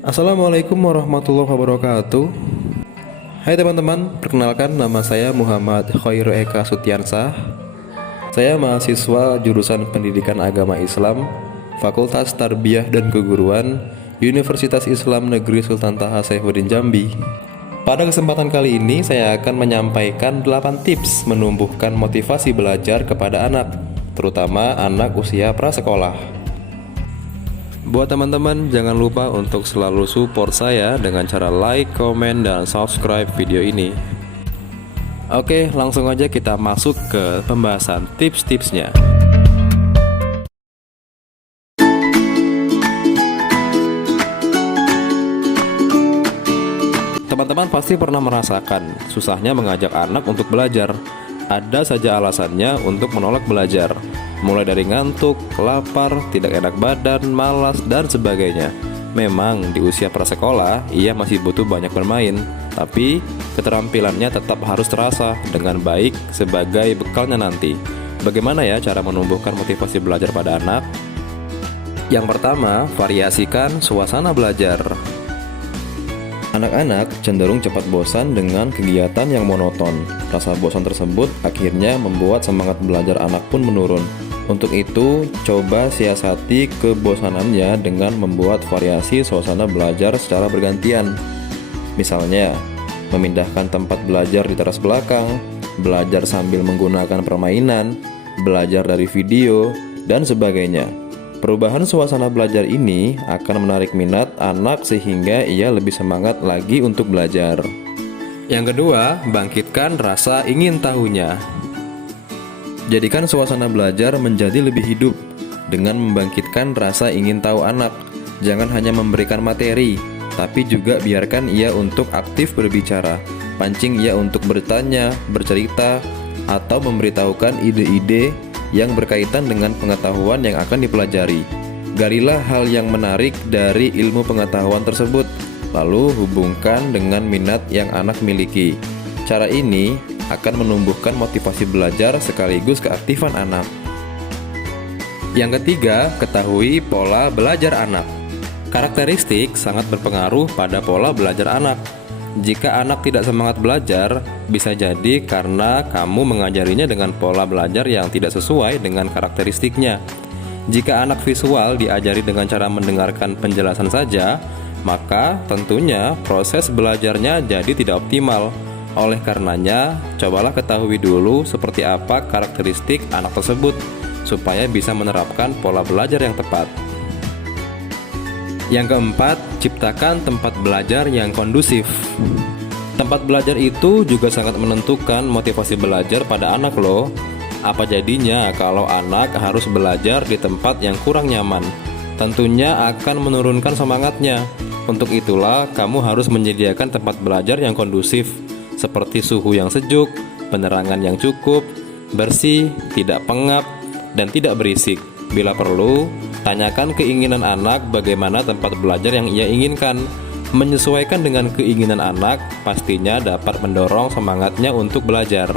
Assalamualaikum warahmatullahi wabarakatuh. Hai teman-teman, perkenalkan nama saya Muhammad Khairu Eka Sutiansah. Saya mahasiswa jurusan Pendidikan Agama Islam, Fakultas Tarbiyah dan Keguruan, Universitas Islam Negeri Sultan Taha Saifuddin Jambi. Pada kesempatan kali ini saya akan menyampaikan 8 tips menumbuhkan motivasi belajar kepada anak, terutama anak usia prasekolah. Buat teman-teman, jangan lupa untuk selalu support saya dengan cara like, komen, dan subscribe video ini. Oke, langsung aja kita masuk ke pembahasan tips-tipsnya. Teman-teman pasti pernah merasakan susahnya mengajak anak untuk belajar. Ada saja alasannya untuk menolak belajar, mulai dari ngantuk, lapar, tidak enak badan, malas, dan sebagainya. Memang di usia prasekolah ia masih butuh banyak bermain, tapi keterampilannya tetap harus terasa dengan baik sebagai bekalnya nanti. Bagaimana ya cara menumbuhkan motivasi belajar pada anak? Yang pertama, variasikan suasana belajar. Anak-anak cenderung cepat bosan dengan kegiatan yang monoton. Rasa bosan tersebut akhirnya membuat semangat belajar anak pun menurun. Untuk itu, coba siasati kebosanannya dengan membuat variasi suasana belajar secara bergantian. Misalnya, memindahkan tempat belajar di teras belakang, belajar sambil menggunakan permainan, belajar dari video, dan sebagainya. Perubahan suasana belajar ini akan menarik minat anak sehingga ia lebih semangat lagi untuk belajar. Yang kedua, bangkitkan rasa ingin tahunya. Jadikan suasana belajar menjadi lebih hidup dengan membangkitkan rasa ingin tahu anak. Jangan hanya memberikan materi, tapi juga biarkan ia untuk aktif berbicara. Pancing ia untuk bertanya, bercerita, atau memberitahukan ide-ide yang berkaitan dengan pengetahuan yang akan dipelajari. Galilah hal yang menarik dari ilmu pengetahuan tersebut, lalu hubungkan dengan minat yang anak miliki. Cara ini akan menumbuhkan motivasi belajar sekaligus keaktifan anak. Yang ketiga, ketahui pola belajar anak. Karakteristik sangat berpengaruh pada pola belajar anak. Jika anak tidak semangat belajar, bisa jadi karena kamu mengajarinya dengan pola belajar yang tidak sesuai dengan karakteristiknya. Jika anak visual diajari dengan cara mendengarkan penjelasan saja, maka tentunya proses belajarnya jadi tidak optimal. Oleh karenanya, cobalah ketahui dulu seperti apa karakteristik anak tersebut, supaya bisa menerapkan pola belajar yang tepat. Yang keempat, ciptakan tempat belajar yang kondusif. Tempat belajar itu juga sangat menentukan motivasi belajar pada anak loh. Apa jadinya kalau anak harus belajar di tempat yang kurang nyaman? Tentunya akan menurunkan semangatnya. Untuk itulah kamu harus menyediakan tempat belajar yang kondusif, seperti suhu yang sejuk, penerangan yang cukup, bersih, tidak pengap, dan tidak berisik. Bila perlu, tanyakan keinginan anak bagaimana tempat belajar yang ia inginkan. Menyesuaikan dengan keinginan anak pastinya dapat mendorong semangatnya untuk belajar.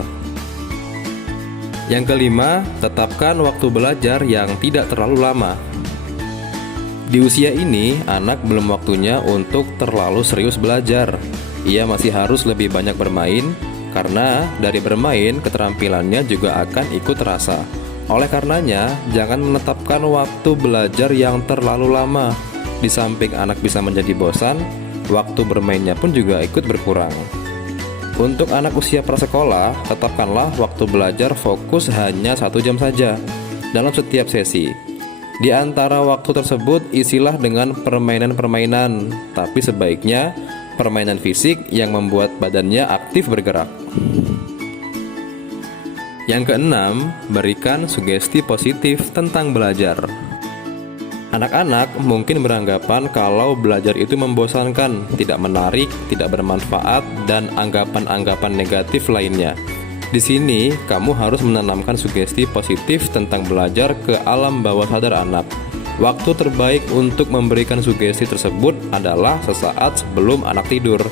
Yang kelima, tetapkan waktu belajar yang tidak terlalu lama. Di usia ini, anak belum waktunya untuk terlalu serius belajar. Ia masih harus lebih banyak bermain, karena dari bermain keterampilannya juga akan ikut terasa. Oleh karenanya, jangan menetapkan waktu belajar yang terlalu lama. Di samping anak bisa menjadi bosan, waktu bermainnya pun juga ikut berkurang. Untuk anak usia prasekolah, tetapkanlah waktu belajar fokus hanya 1 jam saja dalam setiap sesi. Di antara waktu tersebut, isilah dengan permainan-permainan, tapi sebaiknya permainan fisik yang membuat badannya aktif bergerak. Yang keenam, berikan sugesti positif tentang belajar. Anak-anak mungkin beranggapan kalau belajar itu membosankan, tidak menarik, tidak bermanfaat, dan anggapan-anggapan negatif lainnya. Di sini, kamu harus menanamkan sugesti positif tentang belajar ke alam bawah sadar anak. Waktu terbaik untuk memberikan sugesti tersebut adalah sesaat sebelum anak tidur.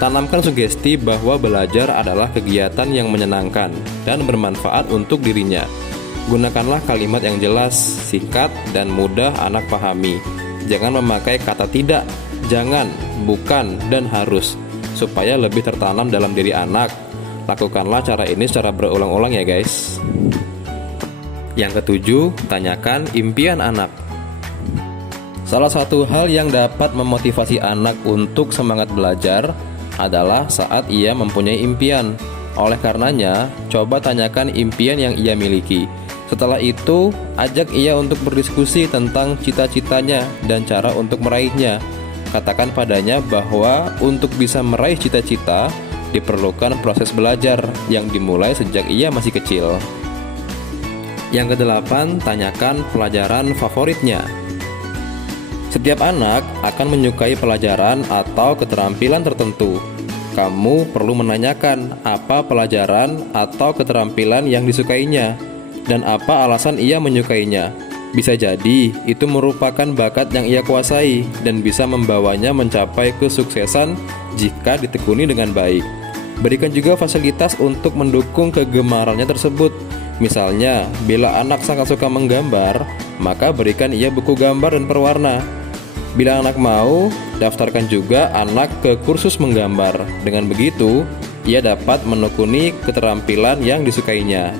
Tanamkan sugesti bahwa belajar adalah kegiatan yang menyenangkan dan bermanfaat untuk dirinya. Gunakanlah kalimat yang jelas, singkat, dan mudah anak pahami. Jangan memakai kata tidak jangan, bukan, dan harus, supaya lebih tertanam dalam diri anak. Lakukanlah cara ini secara berulang-ulang ya guys. Yang ketujuh, tanyakan impian anak. Salah satu hal yang dapat memotivasi anak untuk semangat belajar adalah saat ia mempunyai impian. Oleh karenanya, coba tanyakan impian yang ia miliki. Setelah itu, ajak ia untuk berdiskusi tentang cita-citanya dan cara untuk meraihnya. Katakan padanya bahwa untuk bisa meraih cita-cita, diperlukan proses belajar yang dimulai sejak ia masih kecil. Yang kedelapan, tanyakan pelajaran favoritnya. Setiap anak akan menyukai pelajaran atau keterampilan tertentu. Kamu perlu menanyakan apa pelajaran atau keterampilan yang disukainya dan apa alasan ia menyukainya. Bisa jadi itu merupakan bakat yang ia kuasai dan bisa membawanya mencapai kesuksesan jika ditekuni dengan baik. Berikan juga fasilitas untuk mendukung kegemarannya tersebut. Misalnya, bila anak sangat suka menggambar, maka berikan ia buku gambar dan perwarna. Bila anak mau, daftarkan juga anak ke kursus menggambar. Dengan begitu, ia dapat menekuni keterampilan yang disukainya.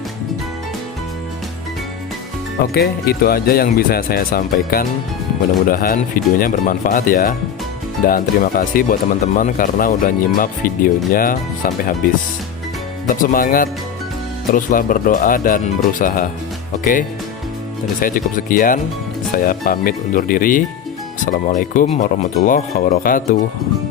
Oke, itu aja yang bisa saya sampaikan. Mudah-mudahan videonya bermanfaat ya. Dan terima kasih buat teman-teman karena udah nyimak videonya sampai habis. Tetap semangat, teruslah berdoa dan berusaha. Oke, dari saya cukup sekian. Saya pamit undur diri. Assalamualaikum warahmatullahi wabarakatuh.